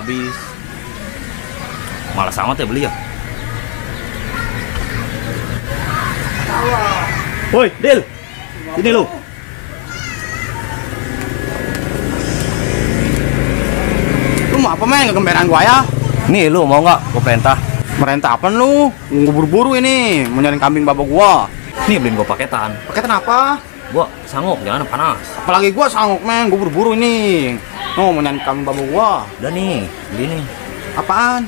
habis. Malas amat ya beli ya. Woi, Del. Sini lu. Lu mau apa, men? Kegemberan gua ya? Nih lu mau nggak gua perintah? Merentah apa lu? Gua buru-buru ini, mau nyari kambing baba gua. Nih beliin gua paketan. Paketan apa? Gua sanggup, jangan panas. Apalagi gua sanggup, men. Gua buru-buru ini. Oh, mau nyari kambing baba gua. Udah nih, beli nih. Apaan?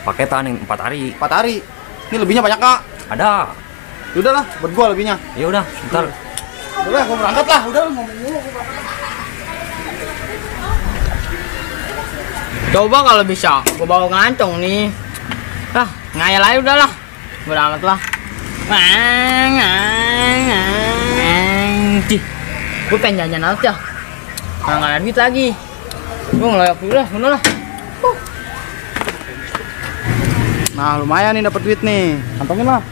Paketan yang 4 hari. 4 hari. Ini lebihnya banyak, Kak. Ada. Udah lah, buat gua lebihnya. Ya udah, ntar. Udah, gua berangkat lah. Udah ngomong mulu. Coba kalau bisa, gua bawa ngantong nih. Ngayal aja udah lah. Udah amat lah. Gue pengen jajan aja. Nggak ada duit lagi. Gue ngeloyok dulu lah, mana lah. Nah, lumayan nih dapat duit nih. Kantongin lah.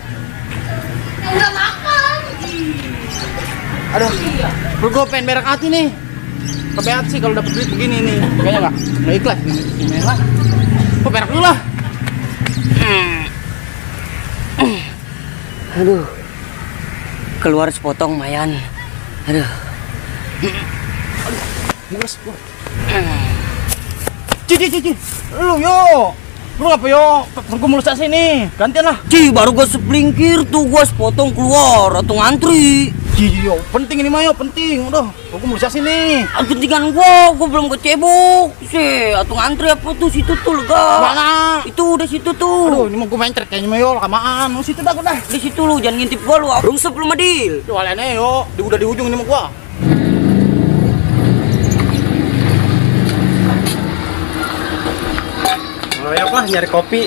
Udah makan. Aduh, perut gue pengen berak hati nih. Kebeat sih kalau dapat duit begini nih. Kayaknya nggak ikhlas ini lah. Gue berak dulu lah. Aduh, keluar sepotong lumayan. Aduh, Mules gua. Cici, lu ngapa yo? Perut gue mulus sini. Gantian lah. Ci, baru gua seplingkir tuh gua sepotong keluar atau ngantri. Cici yo, penting ini mah yo, penting. Udah, perut gue mulus sini. Pentingan gua belum kecebok. Sih, atau ngantri apa tuh situ tuh lega. Mana? Itu udah situ tuh. Aduh, ini mau gue main kayaknya mah yo, lamaan. Mau situ dah. Di situ lu jangan ngintip gua lu. Rungsep lu Madil. Jualannya yo, udah di ujung ini mah gua. Ngeloyok lah nyari kopi.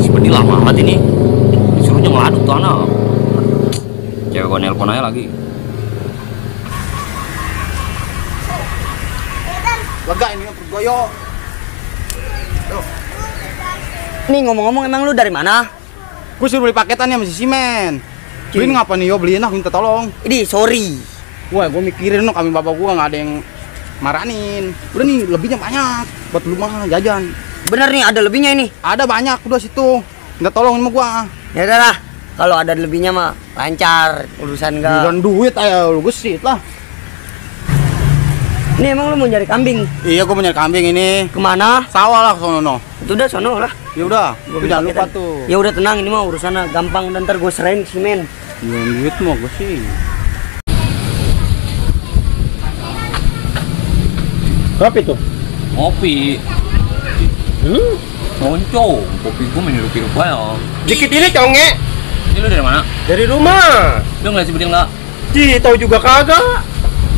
Seperti lama amat ini. Disuruhnya ngeladuk tuh anak. Cewek gua nelpon aja lagi. Lega ini perut gua yo. Nih ngomong-ngomong emang lu dari mana? Gue suruh beli paketannya sama si Simen. Beliin ngapa nih yo, beliin minta tolong. Ini sorry. Wah, gue mikirin no, kami bapak gua nggak ada yang maranin. Udah nih, lebihnya banyak buat lu mah jajan. Bener nih ada lebihnya ini. Ada banyak udah situ. Minta tolong sama gua. Ya udah lah. Kalau ada lebihnya mah lancar urusan Bukan enggak. duit ayo lu gesit lah. Ini emang lu mau nyari kambing? Iya, gua mau nyari kambing ini. Kemana? Sawah lah ke sono no. Itu udah sono lah. Ya udah, Gua lu jangan beli lupa paketan. tuh. Ya udah tenang ini mah urusannya gampang dan ntar gue serahin si men. Jualan duit mah gua sih. Kopi tuh. Ngopi. Nonco, kopi gua meniru-tiru ya. Dikit ini conge. Ini lu dari mana? Dari rumah. Lu ngeliat si Bedil nggak? Ci, tahu juga kagak.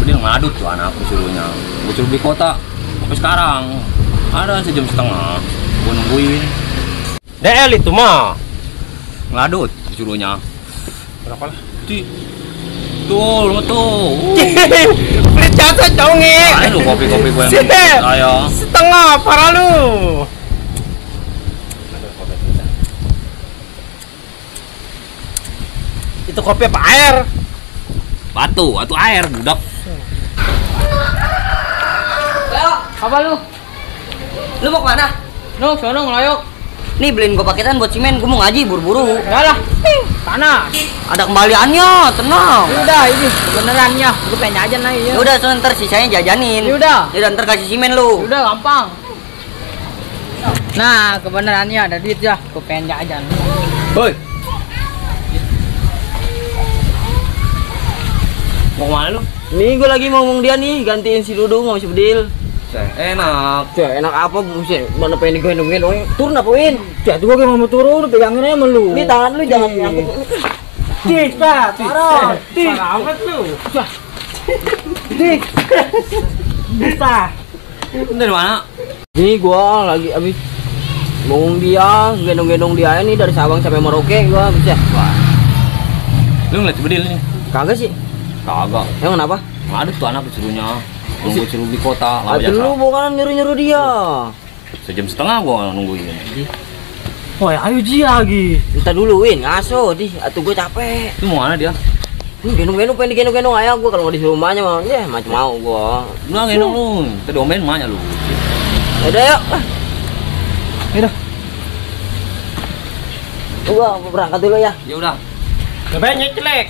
Bedil ngadut tuh anak disuruhnya. Gua suruh beli kota. Sampai sekarang ada sejam setengah. Gua nungguin. DL itu mah. Ngadut disuruhnya. Berapa lah? Tuh, lu tuh. Beli jasa conge. Ayo lu kopi-kopi gua yang Sini. saya. Setengah parah lu. Itu kopi apa air? Batu, air budak. Apa lu? Lu mau kemana? No, sono ngeloyok. Nih beliin gue paketan buat si men, gue mau ngaji buru-buru. Enggak lah. Panas. Ada kembaliannya, tenang. Udah ini benerannya. Gue pengen jajan aja. Ya udah, so, ntar sisanya jajanin. Ya udah. Ya udah, ntar kasih si men lu. Udah gampang. Nah, kebenarannya ada duit ya. Gue pengen jajan. Hoi. Mau kemana lu? Nih gue lagi mau ngomong dia nih, gantiin si Dudung sama si Bedil. Enak. Cek, enak apa buset? Mana pengen digendong-gendong? Turun apa Win? Cek tuh gue mau turun, pegangin aja sama lu. Ini tangan lu jangan nyangkut. Dik, parah. Dik. Parah amat lu. Dik. Bisa. Lu dari mana? Nih gua lagi abis ngomong dia, gendong-gendong dia ini dari Sabang sampai Merauke gua bisa. Lu ngeliat si Bedil nih? Kagak sih. Kagak. Emang kenapa? Ngadut tuh anak disuruhnya. Nunggu suruh beli kota, nggak Aduh, lu biasa. bukan nyuruh-nyuruh dia. Sejam setengah gua nungguin. Woi, ayo Ji lagi. Minta duluin, ngaso di. Atuh gue capek. Itu mau mana dia? Gendong-gendong pengen digendong-gendong ayah gue kalau nggak disuruh rumahnya mah, ya macam mau gua. Lu ngendong lu. Tadi omen emaknya lu. Udah yuk. Udah. Gua berangkat dulu ya. Ya udah. Banyak jelek.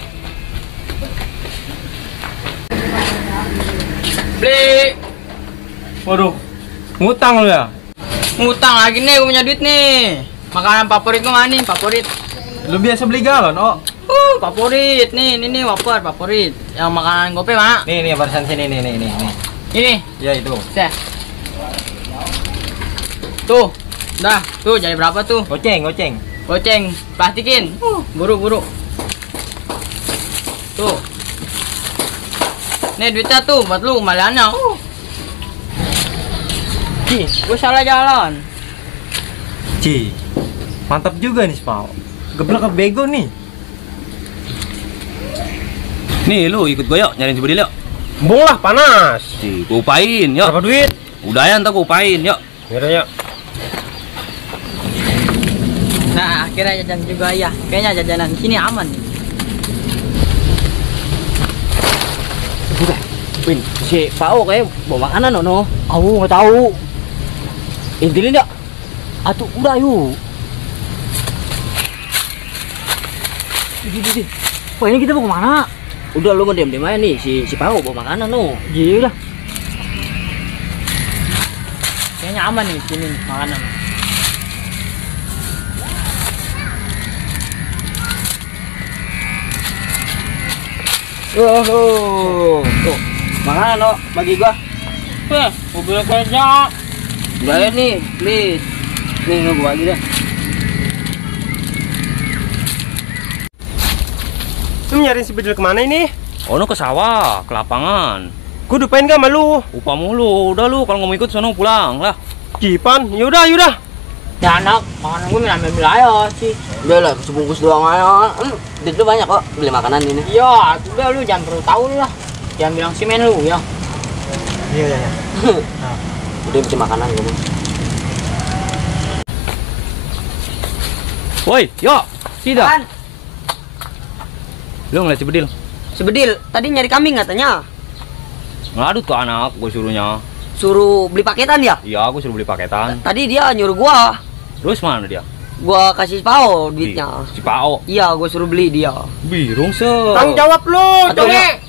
Beli. Waduh. Ngutang lu ya? Ngutang lagi nih, gue punya duit nih. Makanan favorit gue mana nih? Favorit. Lu biasa beli galon, oh. Favorit. Nih wafer favorit. Yang makanan gope mana? Nih barisan sini nih. Ini. Ya itu. Seh. Tuh. Dah, tuh jadi berapa tuh? Goceng. Goceng, plastikin. Buru. Tuh. Nih duitnya tuh buat lu kembaliannya. Ih, gue salah jalan. Ci. Mantap juga nih, Spau. Geblek ke bego nih. Nih lu ikut gua yuk, nyariin si Bedil yuk. Bolah panas. Si, gua upain yuk. Berapa duit? Udah ya, ntar gua upain yuk. Yaudah. Nah, akhirnya jajan juga ya. Kayaknya jajanan di sini aman nih. Win, si Pao kayak bawa makanan no. Aku nggak tahu. Intilin ya. Atuh udah yuk. Di. Wah ini kita mau kemana? Udah lu mau diam-diam aja nih si Pao bawa makanan no. Iya udah. Kayaknya aman nih sini makanan. Tuh, makanan no bagi gua. Mobil kerja. Udah ya nih, please. Nih lu gua lagi dah. Lu nyariin si Bedil kemana ini? Oh, no ke sawah, ke lapangan. Gua dupain gak sama lu? Upah mulu, udah lu kalau nggak mau ikut sono pulang lah. Cipan, yaudah. Ya anak, makanan gue ambil aja sih. Udah lah, sebungkus doang aja. Duit lu banyak kok beli makanan ini. Ya, udah lu jangan perlu tahu lu lah. Jangan bilang simen lu ya. Iya. Udah beli makanan gua. Woi, yuk, tidak. Lu ngeliat si Bedil? Sebedil, tadi nyari kambing katanya. Ngadut tuh anak, gue suruhnya. Suruh beli paketan ya? Iya, gue suruh beli paketan. Tadi dia nyuruh gua. Terus mana dia? Gua kasih Pao duitnya. Si Pao. Iya, gua suruh beli dia. Birung se. Tanggung jawab lu,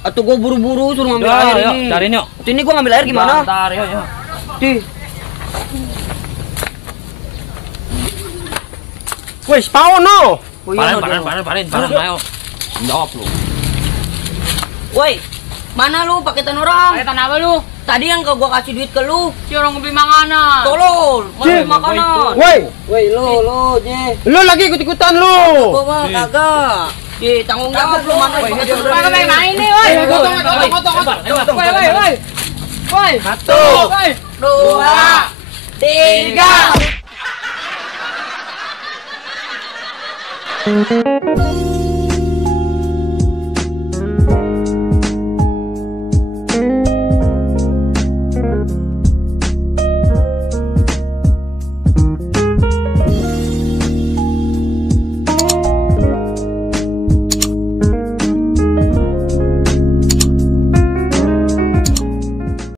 Atau gua buru-buru suruh ngambil Udah, air yuk, ini. cariin yuk. Tuh, ini gua ngambil air gimana? Bentar, yuk. Di. Woi, Spau no. Oh, iya, Panen, ayo. Jawab lu. Woi, mana lu paketan orang? Paketan apa lu? Tadi yang gua kasih duit ke lu. Si orang beli makanan. Tolol, mau beli makanan. Woi, lu, Je. Lu lagi ikut-ikutan lu. Gua mah kagak. Di tanggung jawab lu mana gua Apa main ini, woi? Gotong. Woi. Satu. Woi. 2, 3.